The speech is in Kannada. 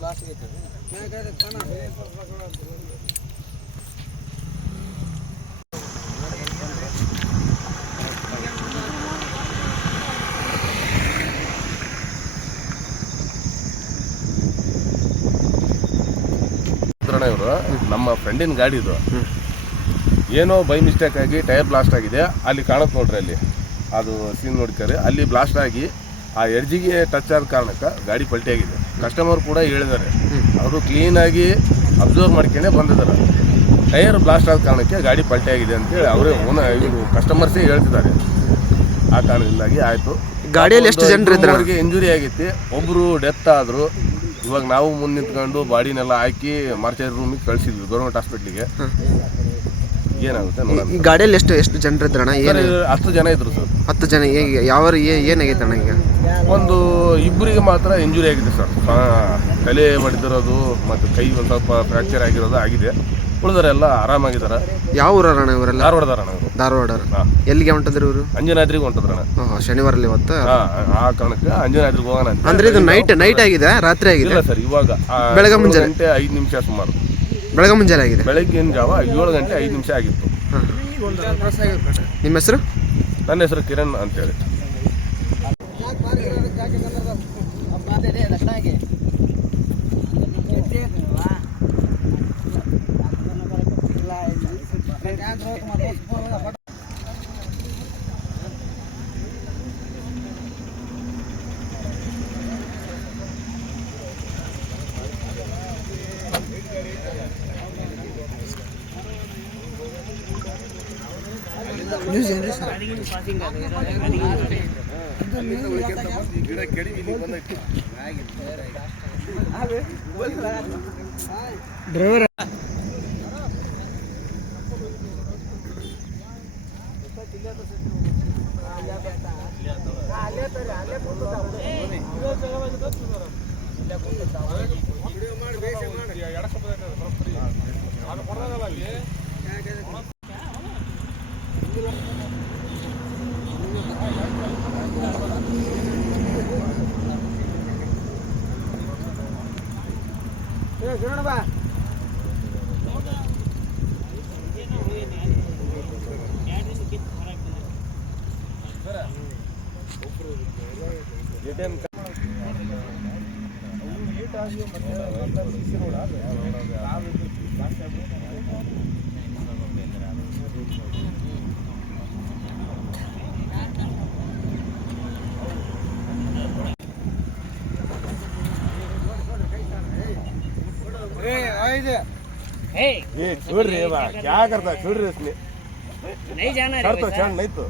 ಇವರು ನಮ್ಮ ಫ್ರೆಂಡಿನ ಗಾಡಿ ಇದು ಏನೋ ಬೈ ಮಿಸ್ಟೇಕ್ ಆಗಿ ಟೈರ್ ಬ್ಲಾಸ್ಟ್ ಆಗಿದೆ. ಅಲ್ಲಿ ಕಾಣುತ್ತೆ ನೋಡ್ರಿ, ಅಲ್ಲಿ ಅದು ಸೀನ್ ನೋಡ್ತಾರೆ. ಅಲ್ಲಿ ಬ್ಲಾಸ್ಟ್ ಆಗಿ ಆ ಎಡ್ಜಿಗೆ ಟಚ್ ಆದ ಕಾರಣಕ್ಕೆ ಗಾಡಿ ಪಲ್ಟಿ ಆಗಿದೆ. ಕಸ್ಟಮರ್ ಕೂಡ ಹೇಳಿದ್ದಾರೆ, ಅವರು ಕ್ಲೀನಾಗಿ ಅಬ್ಸರ್ವ್ ಮಾಡ್ಕೊಂಡೇ ಬಂದಿದ್ದಾರೆ. ಟೈರ್ ಬ್ಲಾಸ್ಟ್ ಆದ ಕಾರಣಕ್ಕೆ ಗಾಡಿ ಪಲ್ಟಿ ಆಗಿದೆ ಅಂತೇಳಿ ಅವರೇ ಇವರು ಕಸ್ಟಮರ್ಸೇ ಹೇಳ್ತಿದ್ದಾರೆ. ಆ ಕಾರಣದಿಂದಾಗಿ ಆಯಿತು. ಗಾಡಿಯಲ್ಲಿ ಎಷ್ಟು ಜನರಿಗೆ ಇಂಜುರಿ ಆಗೈತಿ, ಒಬ್ಬರು ಡೆತ್ ಆದರು. ಇವಾಗ ನಾವು ಮುಂದೆ ನಿಂತ್ಕೊಂಡು ಬಾಡಿನೆಲ್ಲ ಹಾಕಿ ಮಾರ್ಚರಿ ರೂಮಿಗೆ ಕಳಿಸಿದ್ವಿ, ಗೌರ್ಮೆಂಟ್ ಹಾಸ್ಪಿಟ್ಲಿಗೆ. ಏನಾಗುತ್ತೆ ನೋಡೋಣ. ಈ ಗಾಡಿಯಲ್ಲಿ ಎಷ್ಟು ಜನರು ಇದ್ರಣ್ಣ? 10 ಜನ ಇದ್ರು ಸರ್. 10 ಜನ. ಯಾವ ಏನಾಗೈತೆ ಅಣ್ಣ ಈಗ? ಒಂದು ಇಬ್ಬರಿಗೆ ಮಾತ್ರ ಇಂಜುರಿ ಆಗಿದೆ ಸರ್. ತಲೆ ಬಡಿದಿರೋದು ಮತ್ತು ಕೈ ಒಂದು ಸ್ವಲ್ಪ ಫ್ರ್ಯಾಕ್ಚರ್ ಆಗಿರೋದು ಆಗಿದೆ. ಉಳಿದರೆಲ್ಲ ಆರಾಮಾಗಿದ್ದಾರೆ. ಯಾವ ಊರಣ್ಣ ಇವರೆಲ್ಲ? ಧಾರವಾಡದಾರಣ್ಣ. ಧಾರವಾಡ. ಎಲ್ಲಿಗೆ ಹೊಂಟಿದ್ರು ಇವರು? ಅಂಜನಾದ್ರಿಗೆ ಹೊಂಟಿದ್ರಣ್ಣ. ಶನಿವಾರಲ್ಲಿ ಇವತ್ತು. ಆ ಕಾರಣಕ್ಕೆ ಅಂಜನಾದ್ರಿಗೆ ಹೋಗೋಣ ಅಂತ. ಅಂದ್ರೆ ಇದು ನೈಟ್ ಆಗಿದೆ, ರಾತ್ರಿ ಆಗಿದೆ? ಇಲ್ಲ ಸರ್, ಇವಾಗ ಬೆಳಗ್ಗೆ ಮುಂಜಾನೆ 5 ಸುಮಾರು. ಬೆಳಗ್ಗೆ ಮುಂಜಾನೆ ಆಗಿದೆ. ಬೆಳಗ್ಗಿನ ಜಾವ 7:05 ಆಗಿತ್ತು. ನಿಮ್ಮ ಹೆಸರು? ನನ್ನ ಹೆಸರು ಕಿರಣ್ ಅಂತೇಳಿ. ಡ್ರೈವರ್ छोड़ रहे क्या करता छोड़ रहे उसने नहीं जाना, नहीं तो